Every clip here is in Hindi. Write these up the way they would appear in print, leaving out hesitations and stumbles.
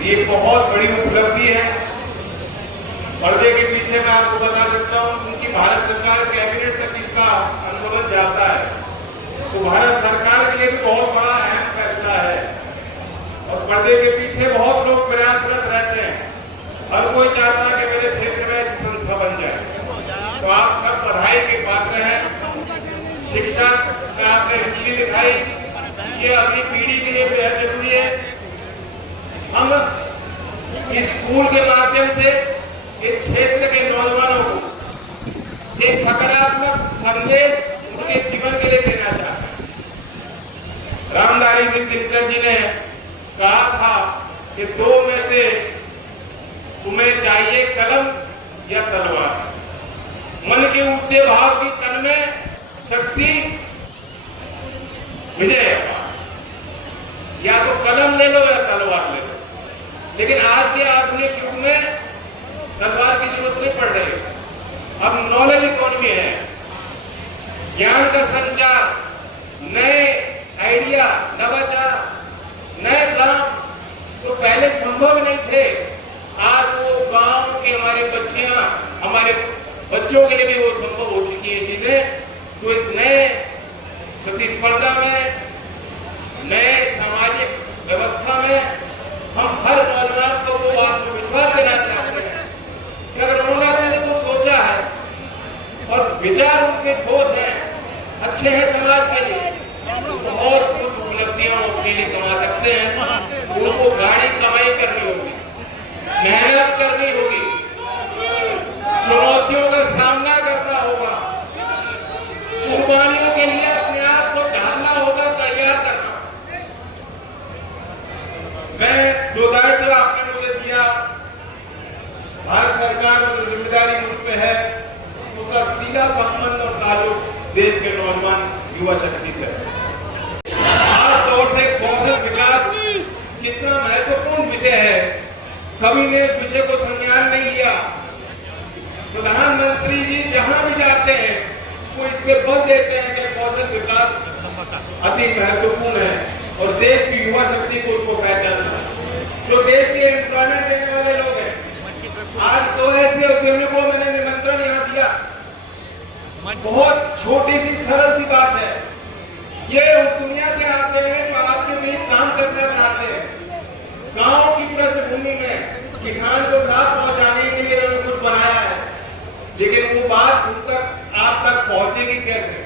ये बहुत बड़ी उपलब्धि है। पर्दे के पीछे मैं आपको बता सकता हूँ, उनकी भारत सरकार कैबिनेट तक इसका अनुमोदन जाता है, तो भारत सरकार के लिए भी बहुत बड़ा अहम फैसला है। और पर्दे के पीछे बहुत लोग प्रयासरत रहते हैं, हर कोई चाहता है कि मेरे क्षेत्र में ऐसी संस्था बन जाए। तो आप सब बधाई के पात्र हैं। शिक्षा में आपने रुचि दिखाई, ये अगली पीढ़ी के लिए बेहद जरूरी है। हम इस स्कूल के माध्यम से इस क्षेत्र के नौजवानों को एक सकारात्मक संदेश उनके जीवन के लिए देना चाहते हैं। रामधारी दिनकर जी ने कहा था कि दो में से तुम्हें चाहिए कलम या तलवार। मन के ऊंचे भाव की तन में शक्ति विजय, या तो कलम ले लो या तलवार ले लो। लेकिन आज के आधुनिक युग में तलवार की जरूरत नहीं पड़ रही। अब नॉलेज इकोनॉमी है, ज्ञान का संचार, नए आइडिया, नवाचार, नए काम तो पहले संभव नहीं थे। आज वो गांव के हमारे बच्चियां, हमारे बच्चों के लिए भी वो संभव हो चुकी है चीजें। तो इस नए प्रतिस्पर्धा में, नए सामाजिक व्यवस्था में हम हर नौजवान को वो आत्मविश्वास देना चाहते हैं कि अगर उन्होंने कुछ सोचा है और विचार उनके ठोस हैं, अच्छे हैं समाज के लिए, तो और कुछ उपलब्धियां और चीजें कमा सकते हैं। उनको गाड़ी कमाई करनी होगी, मेहनत करनी होगी, चुनौतियों का सामना करना होगा, कुर्बानियों के लिए अपने आप को ढालना होगा, तैयार करना। मैं जो दायित्व आपने मुझे दिया, भारत सरकार में जो जिम्मेदारी मुझ पे है, उसका सीधा संबंध और ताल्लुक देश के नौजवान युवा शक्ति से है। खास तौर से कौशल विकास कितना महत्वपूर्ण विषय है, कभी ने इस विषय को संज्ञान नहीं लिया। प्रधानमंत्री जी जहां भी जाते हैं वो इस पे बल देते हैं कि कौशल विकास अति महत्वपूर्ण है और देश की युवा शक्ति को उसको पहचानना है। जो देश के एम्प्लॉयमेंट देने वाले लोग हैं, आज तो ऐसे उद्यमियों को मैंने निमंत्रण यहाँ दिया। बहुत छोटी सी सरल सी बात है, ये उस दुनिया से आते हैं जो आपके बीच काम करना चाहते हैं। गांव की पृष्ठभूमि में किसान को लाभ पहुंचाने के लिए उन्होंने कुछ बनाया है, लेकिन वो बात उन तक आप तक पहुंचेगी कैसे?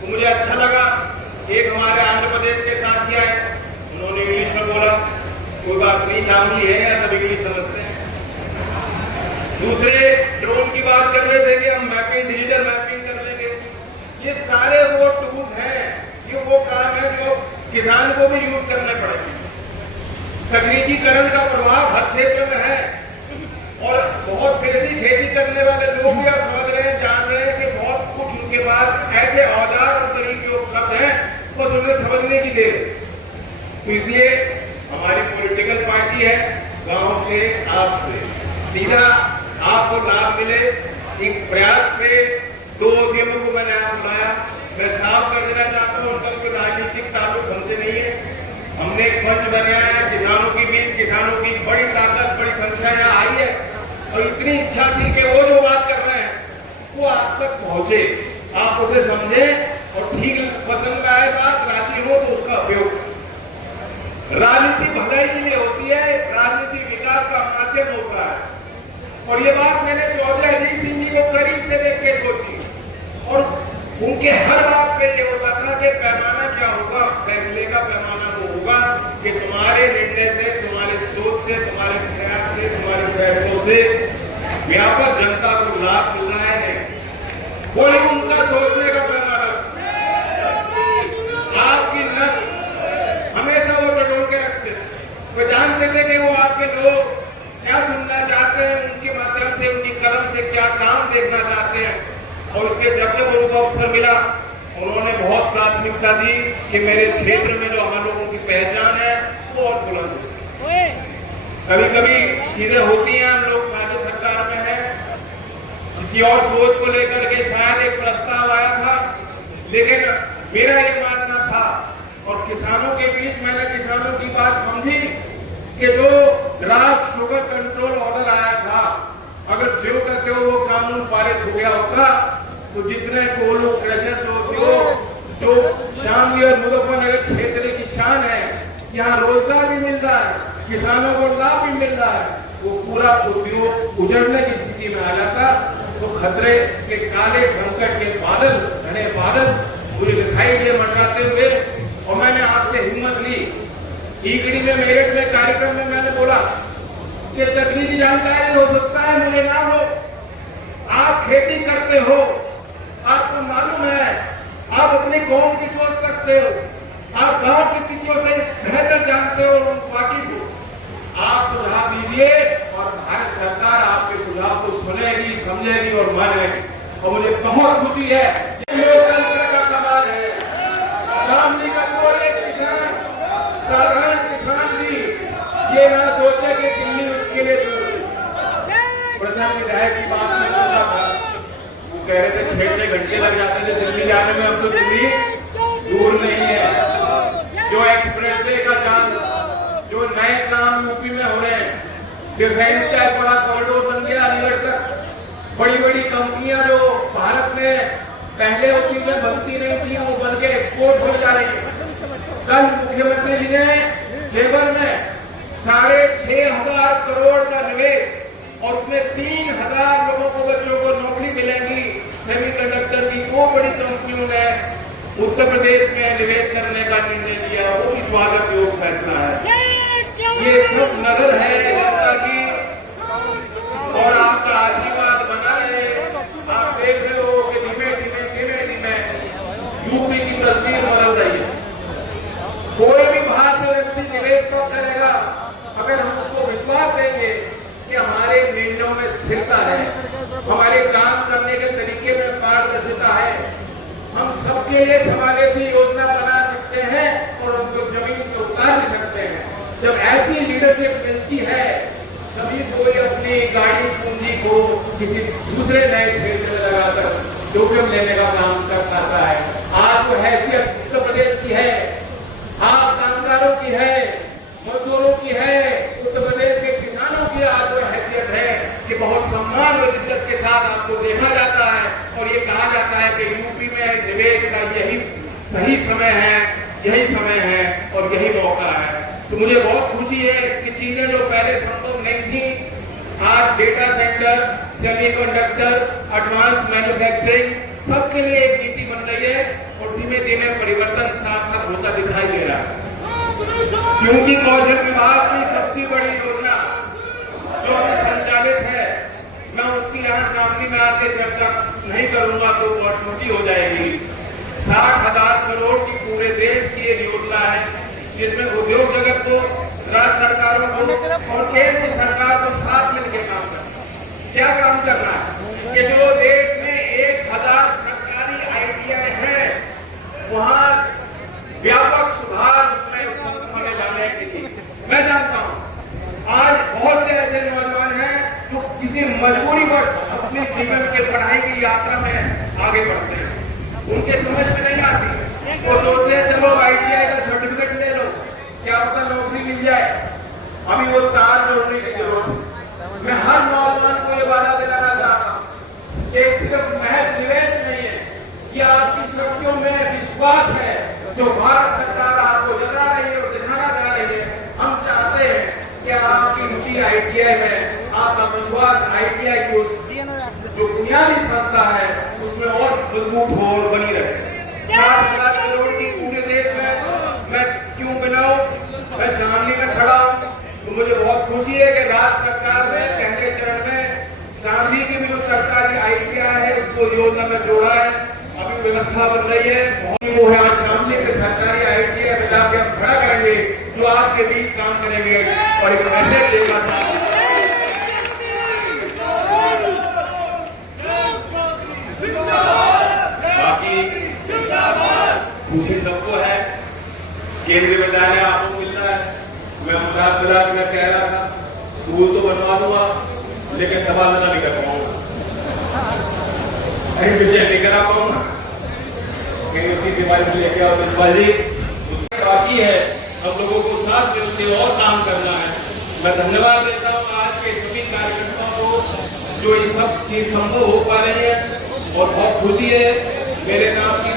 तो मुझे अच्छा लगा, एक हमारे आंध्र प्रदेश के साथी आए, उन्होंने इंग्लिश में बोला, कोई बात नहीं, शामिल है या सब इंग्लिश समझते हैं। दूसरे ड्रोन की बात कर रहे थे कि हम मैपिंग, डिजिटल मैपिंग कर लेंगे। ये सारे वो टूल्स हैं, ये वो काम है जो किसान को भी यूज करने पड़ेंगे। तकनीकीकरण का प्रभाव हर क्षेत्र में है और बहुत देसी खेती करने वाले लोग भी अब समझ रहे हैं, जान रहे हैं कि बहुत कुछ उनके पास ऐसे औजार और तरीके उपलब्ध हैं, बस उन्हें समझने की देर। तो इसलिए हमारी पॉलिटिकल पार्टी है, गांव से आपसे सीधा आपको लाभ मिले, इस प्रयास पे दो उद्यमों को मैंने आप बुलाया। मैं साफ कर देना चाहता हूँ, उनका कोई राजनीतिक ताल्लुक हमसे नहीं है। हमने एक मंच बनाया है किसानों के बीच, किसानों की बड़ी ताकत, बड़ी संख्या यहाँ आई है और इतनी इच्छा थी कि वो जो बात कर रहे हैं वो आप तक पहुंचे, आप उसे समझें और ठीक पसंद आए बात, राजी हो तो उसका उपयोग करें। राजनीति भलाई के लिए होती है, राजनीति विकास का माध्यम होता है। और ये बात मैंने चौधरी अजीत सिंह जी को करीब से देख के सोची और उनके हर बात पे ये होता था कि पैमाना क्या होगा, फैसले का पैमाना वो होगा कि तुम्हारे निर्णय से, तुम्हारे सोच से, तुम्हारे प्रयास से, तुम्हारे फैसलों से व्यापक जनता को लाभ मिल रहा है। कोई उनका सोचने का पैमाना, आपकी नस हमेशा वो टटोल के रखते, वो जानते थे कि वो आपके लोग क्या सुनना चाहते हैं, उनके माध्यम से, उनकी कलम से क्या काम देखना चाहते हैं। और उसके जब जब उनको अवसर मिला, उन्होंने बहुत प्राथमिकता दी कि मेरे क्षेत्र में जो हम लोगों की पहचान है वो और बुलंद हो। कभी कभी चीजें होती हैं, हम लोग साझे सरकार में हैं, किसी और सोच को लेकर के शायद एक प्रस्ताव आया था, लेकिन मेरा ये मानना था और किसानों के बीच मैंने किसानों की बात समझी कि जो ड्रग शुगर कंट्रोल ऑर्डर आया था, अगर जो का त्यों वो कानून पारित हो गया होता तो जितने कोल्हू क्रशर जो शामली और मुजफ्फरनगर क्षेत्र की शान है, यहाँ रोजगार भी मिल रहा है, किसानों को लाभ भी मिल रहा है, वो पूरा उद्योग उजड़ने की स्थिति में आ जाता तो खतरे के काले संकट के बादल, घने बादल मुझे दिखाई दिए मंडराते हुए। और मैंने आपसे हिम्मत ली, ईकड़ी में मेरठ में कार्यक्रम में मैंने बोला कि तकनीकी जानकारी हो सकता है मुझे ना हो, आप खेती करते हो, आपको मालूम है, आप अपनी कौम की सोच सकते हो, आप गांव की स्थितियों से बेहतर जानते हो, वाकिफ हो, आप सुझाव दीजिए और भारत सरकार आपके सुझाव को सुनेगी, समझेगी और मानेगी। और मुझे बहुत खुशी है, लोकतंत्र का समाज है, शामली का कोई किसान, साधारण किसान भी ये ना सोचे कि दिल्ली उसके लिए दूर है। प्रशासन विधायक की बात में सुना था, वो कह रहे थे 6-6 घंटे लग जाते थे दिल्ली जाने में, अब तो दिल्ली दूर नहीं है। जो एक्सप्रेसवे का जाम, जो नए काम यूपी में हो रहे हैं, डिफेंस का एक बड़ा कॉरिडोर बन गया अलीगढ़ तक, बड़ी बड़ी कंपनियां जो भारत में पहले वो चीजें बनती नहीं थी वो बन के एक्सपोर्ट हो जा रही है। कल मुख्यमंत्री जी ने जेवर में 6,500 करोड़ का निवेश और उसमें 3,000 लोगों को, बच्चों को नौकरी मिलेगी, सेमीकंडक्टर की वो बड़ी कंपनियों ने उत्तर प्रदेश में निवेश करने का निर्णय लिया, वो भी स्वागत योग्य फैसला है। ये सब नजर है जनता की और आपका आशीर्वाद बना रहे। आप देख रहे हो कि धीमे धीमे यूपी की तस्वीर बदल रही है। कोई भी बाहर से व्यक्ति निवेश तो करेगा अगर हम उसको विश्वास देंगे कि हमारे निर्णयों में स्थिरता है, हमारे काम करने के तरीके में पारदर्शिता है, हम सबके लिए समावेशी योजना बना सकते हैं और उनको जमीन पर उतार भी सकते हैं। जब ऐसी लीडरशिप मिलती है तभी कोई अपनी गाड़ी पूंजी को किसी दूसरे नए क्षेत्र में लगाकर जोखिम लेने का काम कर पाता है। आज वो हैसियत उत्तर प्रदेश की है, आप कामगारों की है, मजदूरों की है, उत्तर प्रदेश के किसानों की आज वो हैसियत है कि बहुत सम्मान और इज्जत के साथ आपको देखा जाता है और ये कहा जाता है कि यूपी में निवेश का यही सही समय है, यही समय है और यही मौका है। तो मुझे बहुत खुशी है कि चीजें जो पहले संभव नहीं थी, आज data centre, semiconductor, advance manufacturing सबके लिए एक नीति बन रही है और धीमे धीमे परिवर्तन सार्थक होता दिखाई दे रहा है। क्योंकि कौशल विभाग की सबसे बड़ी योजना जो अभी संचालित है, मैं उसकी यहाँ सामने में आके चर्चा नहीं करूंगा तो बहुत छोटी हो जाएगी। 60,000 करोड़ की पूरे देश की एक योजना है जिसमें उद्योग जगत को, राज्य सरकारों को और केंद्र सरकार को साथ मिलकर काम करना है। क्या काम करना है कि जो देश में 1,000 सरकारी ITI है वहां व्यापक सुधार उसमें हमें लाने के लिए। मैं जानता हूं आज बहुत से ऐसे नौजवान हैं जो किसी मजबूरीवश अपने जीवन के पढ़ाई की यात्रा में आगे बढ़ते हैं, उनके समझ में नहीं आती, वो सोचते हैं चलो ITI का सर्टिफिकेट ले लो, क्या पता नौकरी मिल जाए, अभी वो तार जोड़ने की जरूरत है। मैं हर नौजवान को ये वादा दिलाना चाहता हूँ कि सिर्फ महज निवेश नहीं है, ये आपकी शक्तियों में विश्वास है जो भारत सरकार आपको जता रही है और दिखाना चाह रही है। हम चाहते हैं कि आपकी रुचि ITI में, आपका विश्वास ITI की उस जो बुनियादी संस्था है उसमें और मजबूत हो और बनी रहे। 60,000 करोड़ की पूरे देश में मैं क्यों बनाऊं, मैं शामली में खड़ा हूं तो मुझे बहुत खुशी है कि राज्य सरकार ने पहले चरण में शामली की भी जो सरकारी ITI है उसको योजना में जोड़ा है। अभी व्यवस्था बन रही है, वो है आज शामली के सरकारी ITI में जाके हम खड़ा करेंगे जो आपके बीच काम करेंगे और एक मैसेज देगा। खुशी सबको है, केंद्रीय विद्यालय आपको मिलता है। मैं मजाक मजाक में कह रहा था स्कूल तो बनवा दूंगा लेकिन तबादला नहीं कर पाऊंगा, विजय नहीं करा पाऊंगा, कहीं उसी बीमारी में लेके आओ बाकी है। हम लोगों को साथ मिलकर और काम करना है। मैं धन्यवाद देता हूँ आज के सभी कार्यकर्ताओं को जो ये सब चीज संभव हो पा रही है और बहुत खुशी है मेरे नाम की